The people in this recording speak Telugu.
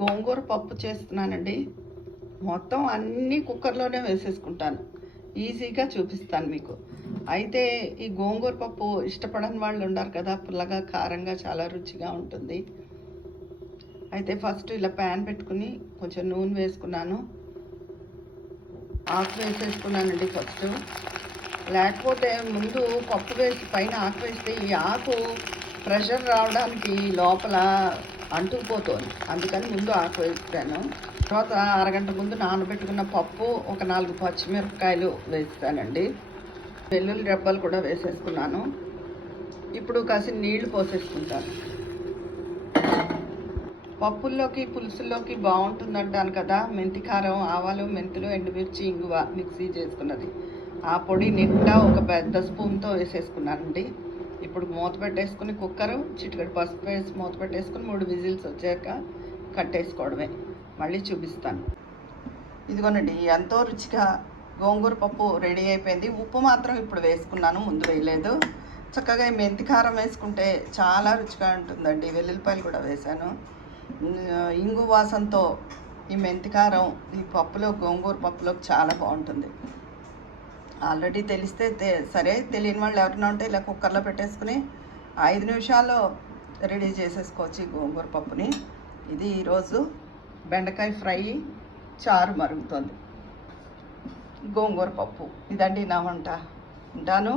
గోంగూర పప్పు చేస్తున్నానండి. మొత్తం అన్నీ కుక్కర్లోనే వేసేసుకుంటాను. ఈజీగా చూపిస్తాను మీకు. అయితే ఈ గోంగూర పప్పు ఇష్టపడని వాళ్ళు ఉన్నారు కదా, పుల్లగా కారంగా చాలా రుచిగా ఉంటుంది. అయితే ఫస్ట్ ఇలా ప్యాన్ పెట్టుకుని కొంచెం నూనె వేసుకున్నాను. ఆకు వేసేసుకున్నానండి ఫస్ట్. లేకపోతే ముందు పప్పు వేసి పైన ఆకు వేస్తే ఈ ఆకు ప్రెషర్ రావడానికి లోపల అంటుకుపోతుంది. అందుకని ముందు ఆకు వేస్తాను. తర్వాత అరగంట ముందు నానబెట్టుకున్న పప్పు, ఒక 4 పచ్చిమిరపకాయలు వేస్తానండి. వెల్లుల్లి రెబ్బలు కూడా వేసేసుకున్నాను. ఇప్పుడు కాసిన నీళ్లు పోసేసుకుంటాను. పప్పుల్లోకి పులుసుల్లోకి బాగుంటుందంటాను కదా, మెంతి కారం, ఆవాలు, మెంతులు, ఎండుమిర్చి, ఇంగువ మిక్సీ చేసుకున్నది. ఆ పొడి నిండా ఒక పెద్ద స్పూన్తో వేసేసుకున్నానండి. ఇప్పుడు మూత పెట్టేసుకుని కుక్కరు చిటికెడు పసుపు వేసి మూత పెట్టేసుకుని 3 విజిల్స్ వచ్చాక కట్టేసుకోవడమే. మళ్ళీ చూపిస్తాను. ఇదిగోనండి, ఎంతో రుచిగా గోంగూర పప్పు రెడీ అయిపోయింది. ఉప్పు మాత్రం ఇప్పుడు వేసుకున్నాను, ముందు వేయలేదు. చక్కగా ఈ మెంతి కారం వేసుకుంటే చాలా రుచిగా ఉంటుందండి. వెల్లుల్లిపాయలు కూడా వేశాను. ఇంగు వాసనతో ఈ మెంతి కారం ఈ పప్పులో, గోంగూర పప్పులోకి చాలా బాగుంటుంది. ఆల్రెడీ తెలిస్తే సరే, తెలియని వాళ్ళు ఎవరైనా ఉంటే ఇలా కుక్కర్లో పెట్టేసుకుని 5 నిమిషాల్లో రెడీ చేసేసుకోవచ్చు ఈ గోంగూర పప్పుని. ఇది ఈరోజు బెండకాయ ఫ్రై, చారు మరుగుతుంది. గోంగూర పప్పు ఇదండి నా వంట. ఉంటాను.